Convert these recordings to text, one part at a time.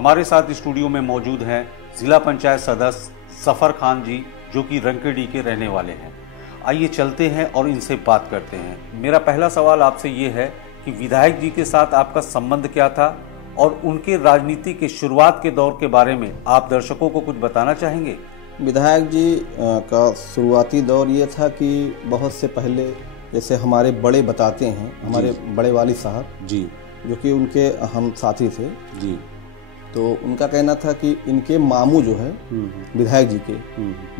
हमारे साथ स्टूडियो में मौजूद हैं जिला पंचायत सदस्य सफर खान जी, जो कि रंकेडी के रहने वाले हैं। आइए चलते हैं और इनसे बात करते हैं। मेरा पहला सवाल आपसे ये है कि विधायक जी के साथ आपका संबंध क्या था और उनके राजनीति के शुरुआत के दौर के बारे में आप दर्शकों को कुछ बताना चाहेंगे? विधायक जी का शुरुआती दौर ये था कि बहुत से पहले, जैसे हमारे बड़े बताते हैं, हमारे बड़े वालिद साहब जी, जो कि उनके हम साथी थे जी, तो उनका कहना था कि इनके मामू जो है विधायक जी के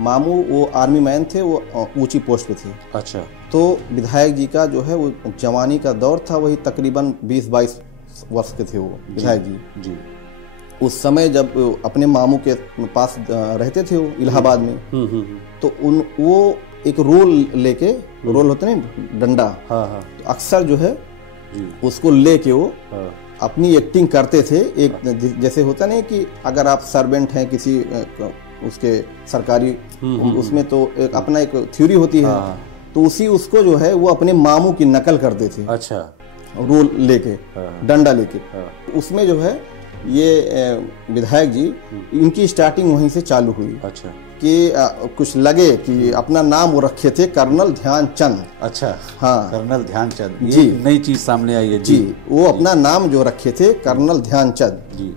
मामू, वो आर्मी मैन थे, वो ऊंची पोस्ट पे थे। अच्छा। तो विधायक जी का जो है वो जवानी का दौर था, वही तकरीबन 20-22 वर्ष के थे वो विधायक जी। उस समय जब अपने मामू के पास रहते थे वो इलाहाबाद में, तो वो एक रोल लेके, रोल होते नहीं डंडा, तो अक्सर जो है उसको लेके वो अपनी एक्टिंग करते थे। एक जैसे होता नहीं कि अगर आप सर्वेंट हैं किसी उसके सरकारी उसमें, तो एक अपना एक थ्योरी होती है, तो उसी उसको जो है वो अपने मामू की नकल करते थे। अच्छा। रोल लेके, डंडा लेके, उसमें जो है ये विधायक जी, इनकी स्टार्टिंग वहीं से चालू हुई। अच्छा। कि कुछ लगे कि अपना नाम वो रखे थे कर्नल ध्यानचंद। अच्छा। हाँ, कर्नल ध्यानचंद जी, नई चीज सामने आई है जी। वो अपना नाम जो रखे थे कर्नल ध्यानचंद जी।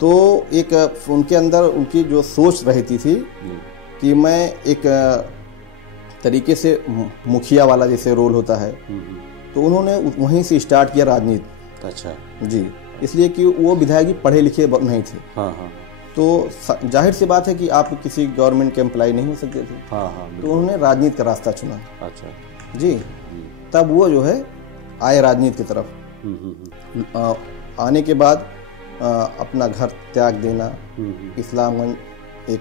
तो एक उनके अंदर उनकी जो सोच रहती थी कि मैं एक तरीके से मुखिया वाला जैसे रोल होता है, तो उन्होंने वहीं से स्टार्ट किया राजनीति। अच्छा जी। इसलिए कि वो विधायक जी पढ़े लिखे नहीं थे। हाँ। तो जाहिर सी बात है कि आप किसी गवर्नमेंट के एम्प्लॉय नहीं हो सकते थे। तो उन्होंने राजनीति का रास्ता चुना। अच्छा जी। तब वो जो है आए राजनीति की तरफ। आने के बाद अपना घर त्याग देना, इस्लामगंज एक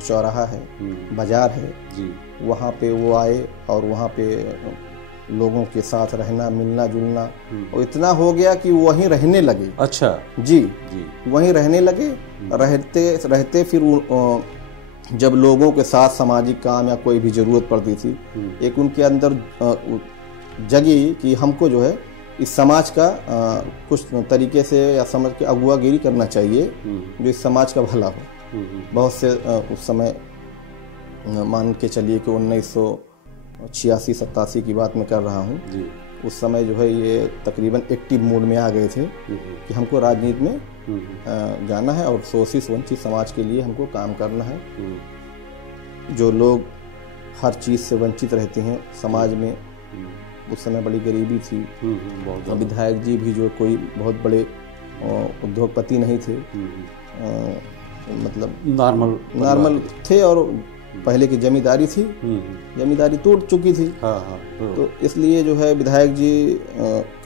चौराहा है, बाजार है जी, वहाँ पे वो आए और वहाँ पे लोगों के साथ रहना, मिलना जुलना, और इतना हो गया कि वहीं रहने लगे। अच्छा जी, वहीं रहने लगे। रहते रहते फिर जब लोगों के साथ सामाजिक काम या कोई भी जरूरत पड़ती थी, एक उनके अंदर जगी कि हमको जो है इस समाज का कुछ तरीके से या समझ के अगुवागिरी करना चाहिए जो इस समाज का भला हो। बहुत से उस समय मान के चलिए कि 1986-87 की बात मैं कर रहा हूँ, उस समय जो है ये तकरीबन एक्टिव मोड में आ गए थे कि हमको राजनीति में जाना है और शोषित वंचित समाज के लिए हमको काम करना है। जो लोग हर चीज़ से वंचित रहते हैं समाज में, उस समय बड़ी गरीबी थी। विधायक जी भी जो कोई बहुत बड़े उद्योगपति नहीं थे, मतलब नॉर्मल थे, और पहले की जमींदारी थी, जमींदारी टूट चुकी थी। तो इसलिए जो है विधायक जी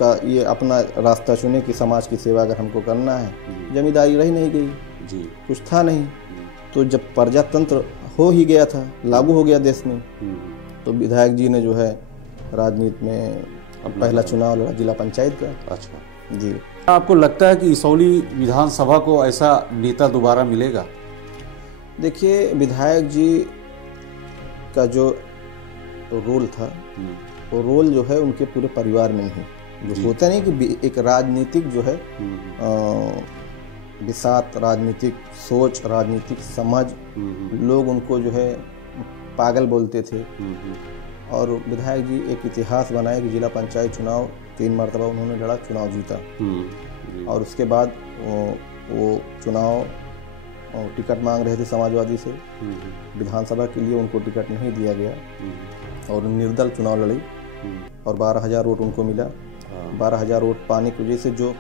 का ये अपना रास्ता चुने कि समाज की सेवा अगर हमको करना है, जमींदारी रही नहीं गई जी, कुछ था नहीं। तो जब प्रजातंत्र हो ही गया था, लागू हो गया देश में, तो विधायक जी ने जो है राजनीति में पहला चुनाव लड़ा जिला पंचायत का। अच्छा जी। आपको लगता है कि इसौली विधानसभा को ऐसा नेता दोबारा मिलेगा? देखिए, विधायक जी का जो रोल था, वो रोल जो है उनके पूरे परिवार में नहीं, जो होता नहीं कि एक राजनीतिक जो है बिसात, राजनीतिक सोच, राजनीतिक समझ, लोग उनको जो है पागल बोलते थे। और विधायक जी एक इतिहास बनाए कि जिला पंचायत चुनाव 3 मरतबा उन्होंने लड़ा, चुनाव जीता, और उसके बाद वो चुनाव टिकट मांग रहे थे समाजवादी से, विधानसभा के लिए उनको टिकट नहीं दिया गया और निर्दल चुनाव लड़ी और 12,000 वोट उनको मिला। 12,000 वोट पाने की वजह से जो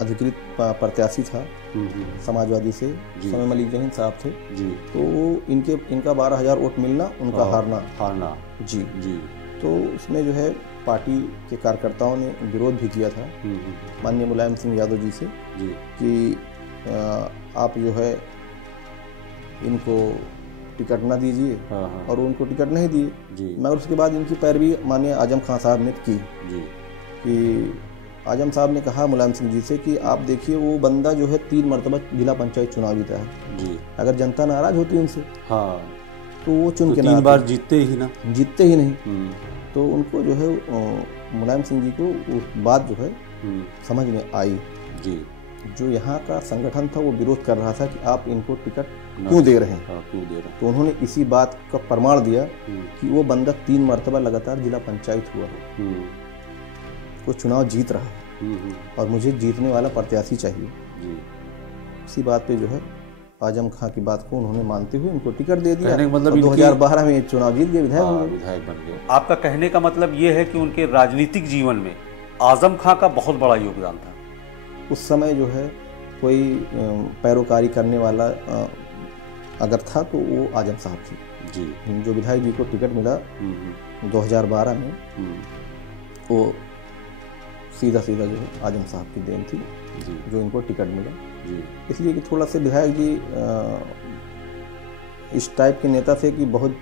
अधिकृत प्रत्याशी था समाजवादी से, समय मलिक जहीन साहब थे जी, तो इनका 12,000 वोट मिलना, उनका हारना जी। तो उसमें जो है पार्टी के कार्यकर्ताओं ने विरोध भी किया था माननीय मुलायम सिंह यादव जी से कि आप जो है इनको टिकट ना दीजिए, और उनको टिकट नहीं दिए। मगर उसके बाद इनकी पैरवी माननीय आजम खान साहब ने की कि आजम साहब ने कहा मुलायम सिंह जी से कि आप देखिए, वो बंदा जो है 3 मरतबा जिला पंचायत चुनाव जीता है जी, अगर जनता नाराज होती उनसे तो वो चुन के 3 बार जीतते ही नहीं। तो उनको जो है मुलायम सिंह जी को उस बात जो है समझ में आई जी, जो यहाँ का संगठन था वो विरोध कर रहा था कि आप इनको टिकट क्यों दे रहे हैं। तो उन्होंने इसी बात का प्रमाण दिया कि वो बंदा 3 मरतबा लगातार जिला पंचायत हुआ है, वो चुनाव जीत रहा है और मुझे जीतने वाला प्रत्याशी चाहिए। इसी बात पे जो है आजम खां की बात को उन्होंने मानते हुए उनको टिकट दे दिया। मतलब 2012 में चुनाव जीत गए, विधायक बन गए। आपका कहने का मतलब ये है कि उनके राजनीतिक जीवन में आजम खां का बहुत बड़ा योगदान था। उस समय जो है कोई पैरोकारी करने वाला अगर था तो वो आजम साहब थे जी। जो विधायक जी को टिकट मिला 2012 में, वो सीधा जो है आजम साहब की देन थी जी, जो इनको टिकट मिला जी। इसलिए कि थोड़ा से विधायक जी इस टाइप के नेता थे कि बहुत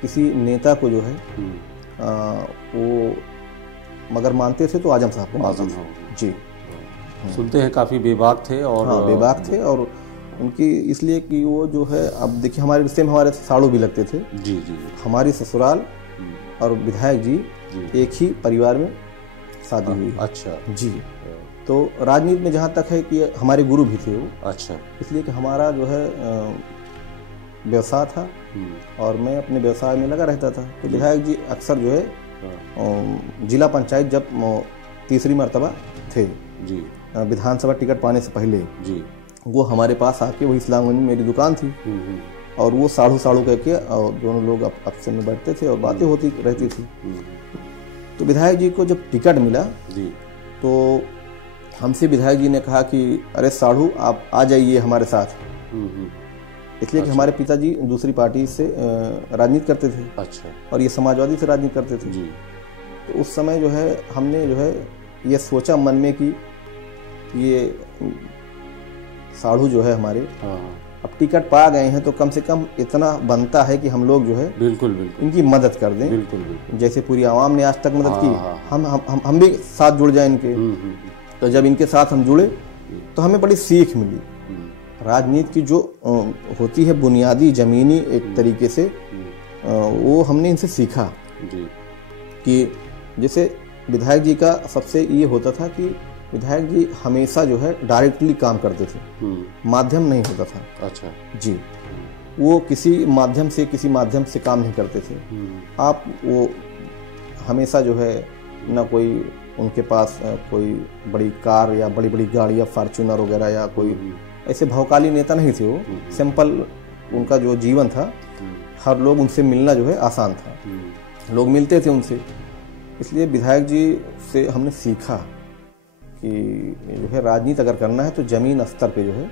किसी नेता को जो है वो मगर मानते थे तो आजम साहब को मानते थे जी। सुनते हैं काफ़ी बेबाक थे और हाँ बेबाक थे, और उनकी इसलिए कि वो जो है, अब देखिए हमारे रिश्ते में हमारे साड़ू भी लगते थे जी जी। हमारी ससुराल और विधायक जी एक ही परिवार में शादी हुई। अच्छा जी। तो राजनीति में जहाँ तक है कि हमारे गुरु भी थे वो। अच्छा। इसलिए कि हमारा जो है व्यवसाय था और मैं अपने व्यवसाय में लगा रहता था। तो विधायक जी अक्सर जो है जिला पंचायत जब तीसरी मर्तबा थे जी, विधानसभा टिकट पाने से पहले जी, वो हमारे पास आके, वही इस्लामगंज में मेरी दुकान थी, और वो साड़ू कह के और दोनों लोग अक्सर में बैठते थे और बातें होती रहती थी। तो विधायक जी को जब टिकट मिला जी, तो हमसे विधायक जी ने कहा कि अरे साड़ू आप आ जाइए हमारे साथ, इसलिए कि हमारे पिताजी दूसरी पार्टी से राजनीति करते थे। अच्छा। और ये समाजवादी से राजनीति करते थे जी। तो उस समय जो है हमने जो है ये सोचा मन में कि ये साड़ू जो है हमारे अब टिकट पा गए हैं तो कम से कम इतना बनता है कि हम लोग जो है बिल्कुल इनकी मदद कर दें। बिल्कुल। जैसे पूरी आवाम ने आज तक मदद की, हम भी साथ जुड़ जाए इनके। तो जब इनके साथ हम जुड़े तो हमें बड़ी सीख मिली। राजनीति की जो होती है बुनियादी जमीनी एक तरीके से, वो हमने इनसे सीखा कि जैसे विधायक जी का सबसे ये होता था कि विधायक जी हमेशा जो है डायरेक्टली काम करते थे, माध्यम नहीं होता था। अच्छा जी। वो किसी माध्यम से काम नहीं करते थे। आप वो हमेशा जो है ना कोई उनके पास कोई बड़ी कार या बड़ी बड़ी गाड़ियाँ फॉर्च्यूनर वगैरह या कोई ऐसे भावकाली नेता नहीं थे। वो सिंपल उनका जो जीवन था, हर लोग उनसे मिलना जो है आसान था, लोग मिलते थे उनसे। इसलिए विधायक जी से हमने सीखा कि जो है राजनीति अगर करना है तो जमीन स्तर पे जो है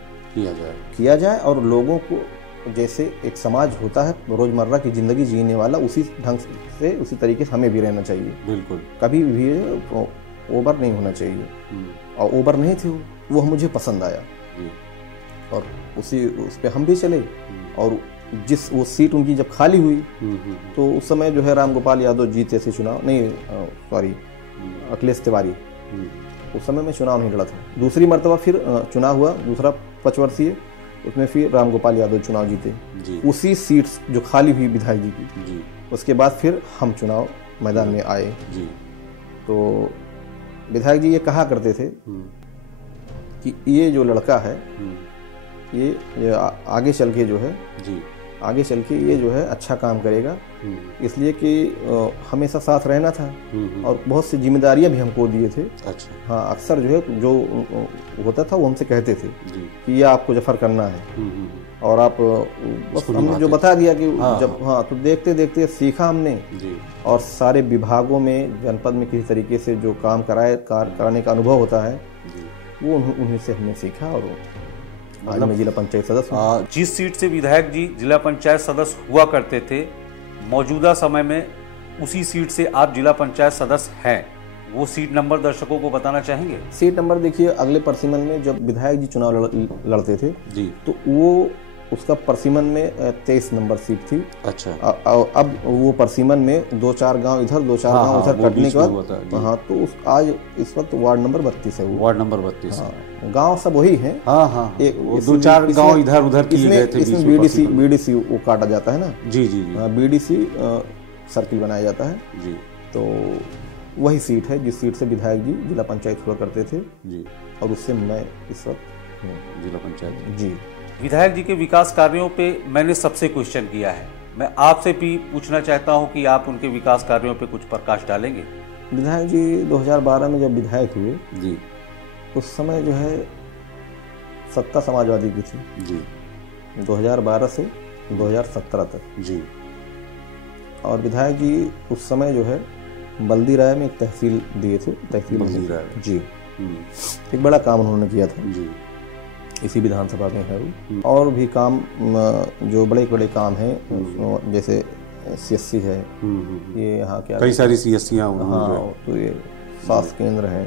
किया जाए और लोगों को जैसे एक समाज होता है रोजमर्रा की जिंदगी जीने वाला, उसी ढंग से उसी तरीके से हमें भी रहना चाहिए। बिल्कुल। कभी भी ओवर नहीं होना चाहिए, और ओवर नहीं थे वो मुझे पसंद आया और उस पे हम भी चले। और जिस वो सीट उनकी जब खाली हुई तो उस समय जो है राम गोपाल यादव जीते थे चुनाव, नहीं सॉरी अखिलेश तिवारी, उस समय में चुनाव नहीं लड़ा था। दूसरी मर्तबा फिर चुनाव हुआ, दूसरा 5 वर्षीय, उसमें फिर राम गोपाल यादव चुनाव जीते उसी सीट जो खाली हुई विधायक जी की। उसके बाद फिर हम चुनाव मैदान में आए। तो विधायक जी ये कहा करते थे कि ये जो लड़का है ये आगे चल के जो है आगे चल के ये जो है अच्छा काम करेगा, इसलिए कि हमेशा साथ रहना था और बहुत सी जिम्मेदारियां भी हमको दिए थे। अच्छा। हाँ, अक्सर जो है जो होता था वो हमसे कहते थे कि ये आपको जफर करना है और आप बस हमने जो बता दिया कि जब तो देखते देखते सीखा हमने। और सारे विभागों में जनपद में किसी तरीके से जो काम कराने का अनुभव होता है वो उन्हीं से हमने सीखा। और आज मैं जिला पंचायत सदस्य। जिस सीट से विधायक जी जिला पंचायत सदस्य हुआ करते थे, मौजूदा समय में उसी सीट से आप जिला पंचायत सदस्य हैं, वो सीट नंबर दर्शकों को बताना चाहेंगे? सीट नंबर देखिए, अगले परसिमन में जब विधायक जी चुनाव लड़ते थे तो वो उसका परसिमन में 23 नंबर सीट थी। अच्छा। अब वो परसिमन में 2-4 गांव इधर 2-4 गांव उधर कटने के बाद हाँ, तो आज इस वक्त वार्ड नंबर 32 है। वो वार्ड नंबर 32 गांव सब वही है। हाँ, 2-4 गांव इधर उधर किए गए थे। इसमें बीडीसी वो काटा जाता है ना। जी। बीडीसी सर्किल बनाया जाता है। जी। तो वही सीट है जिस सीट से विधायक जी जिला पंचायत हुआ करते थे जी। और उससे मैं इस वक्त हूँ जिला पंचायत जी। विधायक जी के विकास कार्यों पे मैंने सबसे क्वेश्चन किया है, मैं आपसे भी पूछना चाहता हूं कि आप उनके विकास कार्यों पे कुछ प्रकाश डालेंगे। विधायक जी 2012 में जब विधायक हुए जी। उस समय जो है सत्ता समाजवादी की थी जी। 2012 से 2017 तक जी। और विधायक जी उस समय जो है बल्दी राय में एक तहसील दिए थे, तहसील बल्दी राय जी। एक बड़ा काम उन्होंने किया था जी। इसी विधानसभा में है वो। और भी काम जो बड़े बड़े काम हैं जैसे CSC है, ये यहाँ क्या कई सारी CSCयाँ हाँ, तो ये स्वास्थ्य केंद्र है।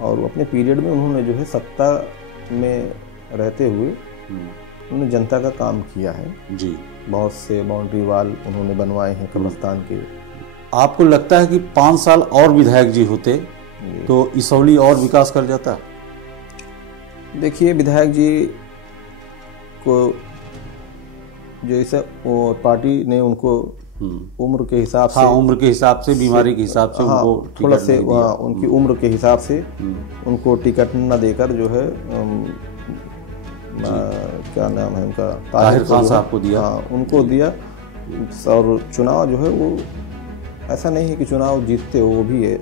और अपने पीरियड में उन्होंने जो है सत्ता में रहते हुए उन्होंने जनता का काम किया है जी। बहुत से बाउंड्री वाल उन्होंने बनवाए हैं कब्रिस्तान के। आपको लगता है कि 5 साल और विधायक जी होते तो इसौली और विकास कर जाता? देखिए विधायक जी को जैसे वो पार्टी ने उनको उम्र के हिसाब से, हाँ, उम्र के हिसाब से, बीमारी के हिसाब से हाँ, उनको थोड़ा से उनकी उम्र के हिसाब से उनको टिकट न देकर जो है क्या नाम है उनका, ताहिर खान साहब को दिया। हाँ, उनको दिया। और चुनाव जो है वो ऐसा नहीं है कि चुनाव जीतते हो, वो भी है।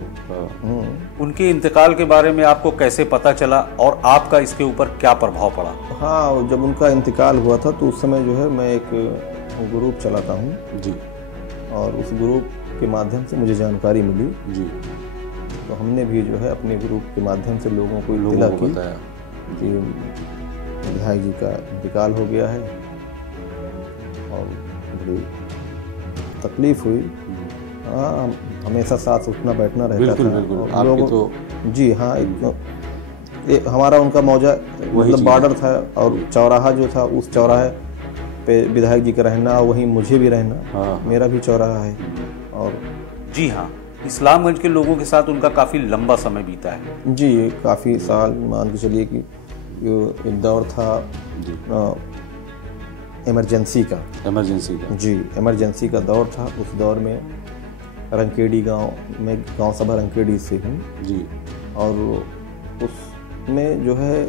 उनके इंतकाल के बारे में आपको कैसे पता चला और आपका इसके ऊपर क्या प्रभाव पड़ा? हाँ, जब उनका इंतकाल हुआ था तो उस समय जो है मैं एक ग्रुप चलाता हूँ जी। और उस ग्रुप के माध्यम से मुझे जानकारी मिली जी। तो हमने भी जो है अपने ग्रुप के माध्यम से लोगों को इत्तला की कि विधायक जी का इंतकाल हो गया है और बड़ी तकलीफ हुई। हाँ, हमेशा साथ उठना बैठना रहता बिल्कुल, था। बिल्कुल। लोगों तो जी हाँ, एक हमारा उनका मौजा मतलब बॉर्डर था और चौराहा जो था उस चौराहे पे विधायक जी का रहना, वहीं मुझे भी रहना। हाँ। मेरा भी चौराहा है। और जी हाँ, इस्लामगंज के लोगों के साथ उनका काफी लंबा समय बीता है जी। काफी साल मान के चलिए कि एक दौर था इमरजेंसी का जी, इमरजेंसी का दौर था। उस दौर में रंकेडी गांव में, गांव सभा रंकेडी से हूँ जी। और उसमें जो है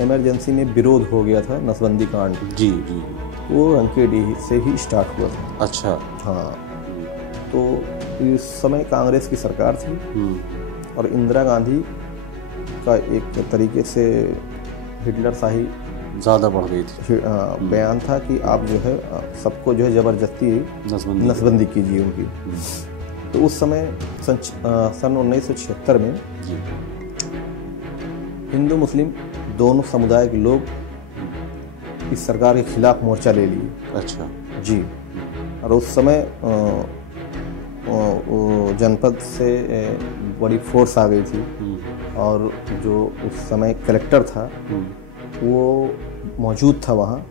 इमरजेंसी में विरोध हो गया था नसबंदी कांड जी जी। वो रंकेडी से ही स्टार्ट हुआ था। अच्छा। हाँ, तो इस समय कांग्रेस की सरकार थी और इंदिरा गांधी का एक तरीके से हिटलर शाही ज़्यादा बढ़ गई थी। बयान था कि आप जो है सबको जो है ज़बरदस्ती नसबंदी कीजिए उनकी। तो उस समय सन 1976 में हिंदू मुस्लिम दोनों समुदाय के लोग इस सरकार के खिलाफ मोर्चा ले लिए। अच्छा जी। और उस समय जनपद से बड़ी फोर्स आ गई थी और जो उस समय कलेक्टर था वो मौजूद था वहाँ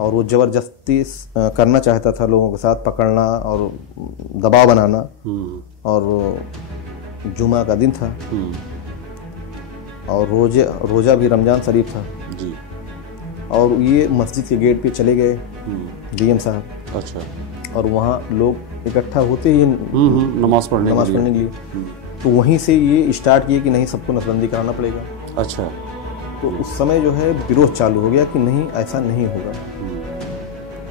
और वो ज़बरदस्ती करना चाहता था, लोगों के साथ पकड़ना और दबाव बनाना। और जुमा का दिन था और रोज़ा भी रमज़ान शरीफ था जी। और ये मस्जिद के गेट पे चले गए DM साहब। अच्छा। और वहाँ लोग इकट्ठा होते ही नमाज पढ़ने के लिए तो वहीं से ये स्टार्ट किए कि नहीं, सबको नसबंदी कराना पड़ेगा। अच्छा। तो उस समय जो है विरोध चालू हो गया कि नहीं, ऐसा नहीं होगा।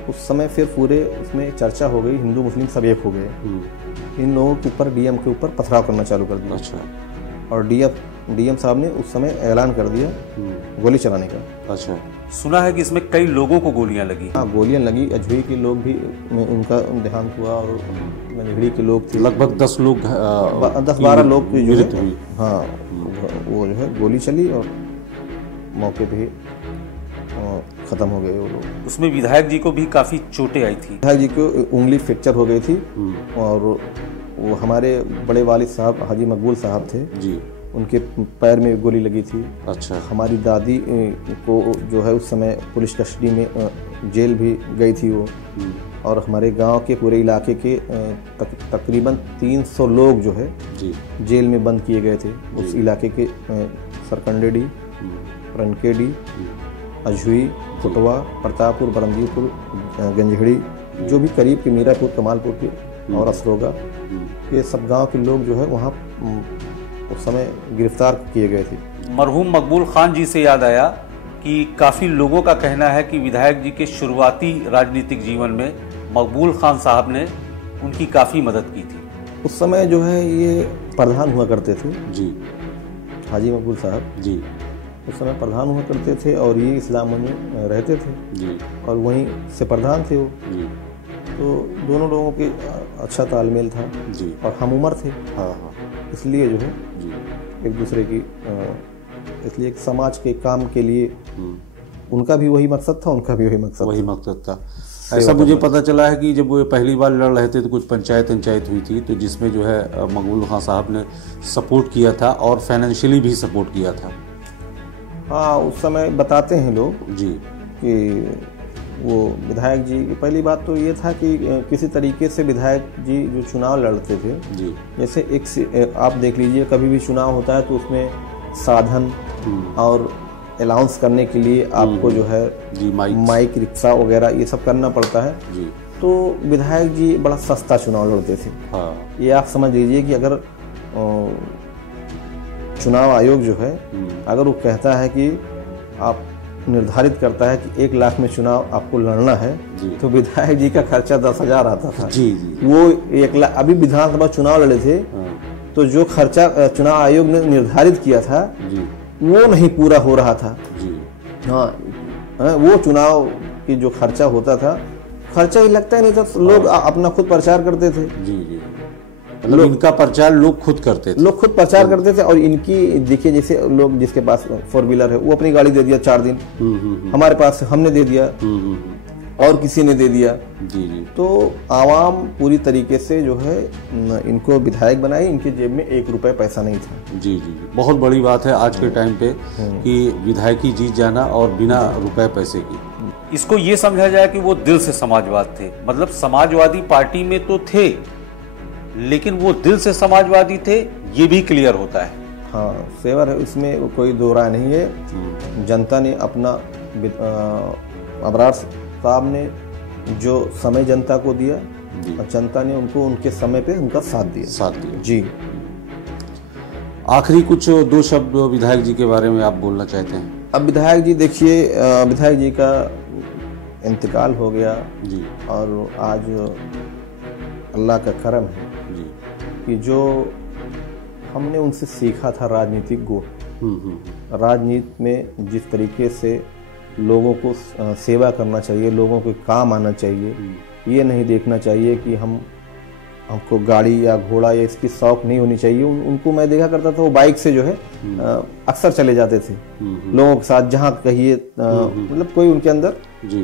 उस समय फिर पूरे उसमें चर्चा हो गई, हिंदू मुस्लिम सब एक हो गए। इन लोगों के ऊपर DM के ऊपर पथराव करना चालू कर दिया। अच्छा। और DM साहब ने उस समय ऐलान कर दिया गोली चलाने का। अच्छा। सुना है कि इसमें कई लोगों को गोलियां लगी। हाँ, गोलियां लगी। अजमेर के लोग भी उनका देहांत हुआ और गंजगढ़ी के लोग थे, लगभग 10 लोग 10-12 लोग की जो मृत्यु हुई। हाँ, वो जो है गोली चली और मौके पे खत्म हो गए वो लोग। उसमें विधायक जी को भी काफी चोटें आई थी। विधायक जी को उंगली फ्रैक्चर हो गई थी और वो हमारे बड़े वालिद साहब हाजी मकबूल साहब थे जी, उनके पैर में गोली लगी थी। अच्छा। हमारी दादी को जो है उस समय पुलिस कस्टडी में जेल भी गई थी वो। और हमारे गांव के पूरे इलाके के तकरीबन 300 लोग जो है जी जेल में बंद किए गए थे। उस इलाके के सरकंडेडी, रनकेडी, अजहुई, कुटवा, प्रतापपुर, बरंदीपुर, गंजगढ़ी, जो भी करीब के मीरापुर, कमालपुर के और असरोगा के सब गांव के लोग जो है वहाँ उस समय गिरफ्तार किए गए थे। मरहूम मकबूल खान जी से याद आया कि काफ़ी लोगों का कहना है कि विधायक जी के शुरुआती राजनीतिक जीवन में मकबूल खान साहब ने उनकी काफ़ी मदद की थी। उस समय जो है ये प्रधान हुआ करते थे जी, हाजी मकबूल साहब जी, उस समय प्रधान हुआ करते थे और ये इस्लामगंज में रहते थे जी, और वहीं से प्रधान थे वो। जी, तो दोनों लोगों के अच्छा तालमेल था जी, और हम उम्र थे, हाँ हाँ, इसलिए जो है जी, एक दूसरे की इसलिए एक समाज के काम के लिए उनका भी वही मकसद था, उनका भी वही मकसद था। ऐसा मुझे पता चला है कि जब वो पहली बार लड़ रहे थे तो कुछ पंचायत हुई थी, तो जिसमें जो है मकबूल खान साहब ने सपोर्ट किया था और फाइनेंशियली भी सपोर्ट किया था। हाँ, उस समय बताते हैं लोग जी कि वो विधायक जी की पहली बात तो ये था कि किसी तरीके से विधायक जी जो चुनाव लड़ते थे जी, जैसे एक आप देख लीजिए कभी भी चुनाव होता है तो उसमें साधन और अलाउंस करने के लिए आपको जो है जी माइक रिक्शा वगैरह ये सब करना पड़ता है जी। तो विधायक जी बड़ा सस्ता चुनाव लड़ते थे। हाँ। ये आप समझ लीजिए कि अगर चुनाव आयोग जो है अगर वो कहता है कि आप निर्धारित करता है कि 1 लाख में चुनाव आपको लड़ना है तो विधायक जी का खर्चा 10,000 आता था। जी, जी। वो 1 लाख अभी विधानसभा चुनाव लड़े थे तो जो खर्चा चुनाव आयोग ने निर्धारित किया था वो नहीं पूरा हो रहा था जी। हाँ, वो चुनाव की जो खर्चा होता था खर्चा ही लगता ही नहीं था, लोग अपना खुद प्रचार करते थे। जी जी, मतलब इनका प्रचार लोग खुद करते थे, लोग खुद प्रचार करते थे। और इनकी देखिए जैसे लोग जिसके पास 4 व्हीलर है वो अपनी गाड़ी दे दिया 4 दिन, हमारे पास हमने दे दिया और किसी ने दे दिया। जी जी। तो आवाम पूरी तरीके से जो है इनको विधायक बनाई, इनके जेब में 1 रुपए पैसा नहीं था। जी जी, बहुत बड़ी बात है आज के टाइम पे कि विधायकी जीत जाना और बिना रुपए पैसे की। इसको ये समझा जाए कि वो दिल से समाजवाद थे, मतलब समाजवादी पार्टी में तो थे लेकिन वो दिल से समाजवादी थे, ये भी क्लियर होता है। हाँ, सेवर है, इसमें कोई दो राय नहीं है। जनता ने अपना अबरार साहब ने जो समय जनता को दिया और जनता ने उनको उनके समय पे उनका साथ दिया जी। आखिरी कुछ 2 शब्द विधायक जी के बारे में आप बोलना चाहते हैं? अब विधायक जी देखिए, विधायक जी का इंतकाल हो गया जी और आज अल्लाह का करम है जी कि जो हमने उनसे सीखा था राजनीतिक गुण, राजनीति में जिस तरीके से लोगों को सेवा करना चाहिए, लोगों के काम आना चाहिए, ये नहीं देखना चाहिए कि हमको गाड़ी या घोड़ा या इसकी शौक नहीं होनी चाहिए। उनको मैं देखा करता था वो बाइक से जो है अक्सर चले जाते थे लोगों के साथ, जहाँ कहिए मतलब कोई उनके अंदर जी।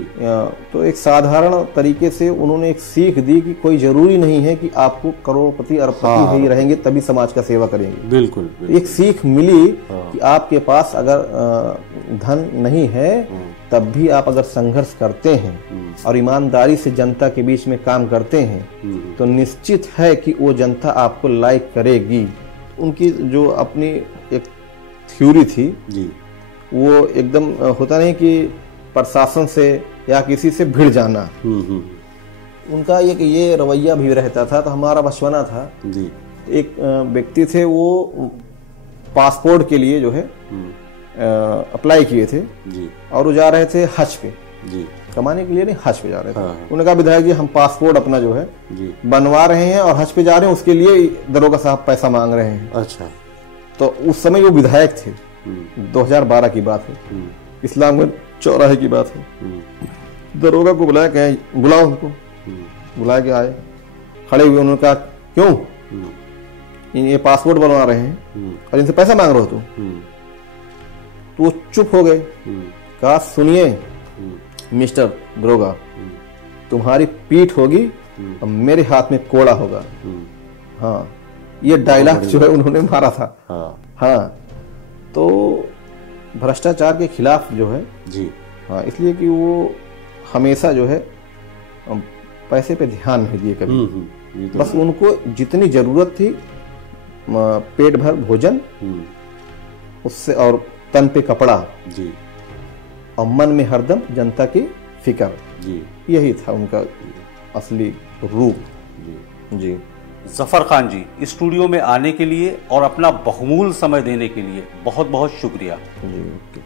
तो एक साधारण तरीके से उन्होंने एक सीख दी कि कोई जरूरी नहीं है कि आपको करोड़पति अरबपति ही रहेंगे तभी समाज का सेवा करेंगे। बिल्कुल, एक सीख मिली कि आपके पास अगर धन नहीं है तब भी आप अगर संघर्ष करते हैं और ईमानदारी से जनता के बीच में काम करते हैं तो निश्चित है कि वो जनता आपको लाइक करेगी। उनकी जो अपनी एक थ्योरी थी जी, वो एकदम होता नहीं कि प्रशासन से या किसी से भिड़ जाना, उनका एक ये रवैया भी रहता था। तो हमारा बचपना था जी। एक व्यक्ति थे वो पासपोर्ट के लिए जो है अप्लाई किए थे जी। और वो जा रहे थे हज पे जी, कमाने के लिए नहीं, हज पे जा रहे थे। हाँ। उन्होंने कहा विधायक जी हम पासपोर्ट अपना जो है जी बनवा रहे हैं और हज पे जा रहे हैं, उसके लिए दरोगा साहब पैसा मांग रहे हैं। अच्छा। तो उस समय वो विधायक थे, 2012 की बात है, इस्लामगंज चौराहे की बात है। दरोगा को बुलाया, कहे बुलाओ उनको, बुला के आए, खड़े हुए, उन्होंने कहा क्यों ये पासपोर्ट बनवा रहे हैं और इनसे पैसा मांग रहे हो तुम? तो वो चुप हो गए। कहा सुनिए मिस्टर दरोगा, तुम्हारी पीठ होगी और मेरे हाथ में कोड़ा होगा। हाँ, ये डायलॉग जो है उन्होंने मारा था। हाँ, तो भ्रष्टाचार के खिलाफ जो है जी, हाँ, इसलिए कि वो हमेशा जो है पैसे पे ध्यान नहीं दिए कभी। बस उनको जितनी जरूरत थी पेट भर भोजन उससे और तन पे कपड़ा जी, और मन में हरदम जनता की फिक्र जी, यही था उनका असली रूप जी। जफर खान जी, स्टूडियो में आने के लिए और अपना बहुमूल्य समय देने के लिए बहुत बहुत शुक्रिया। जी।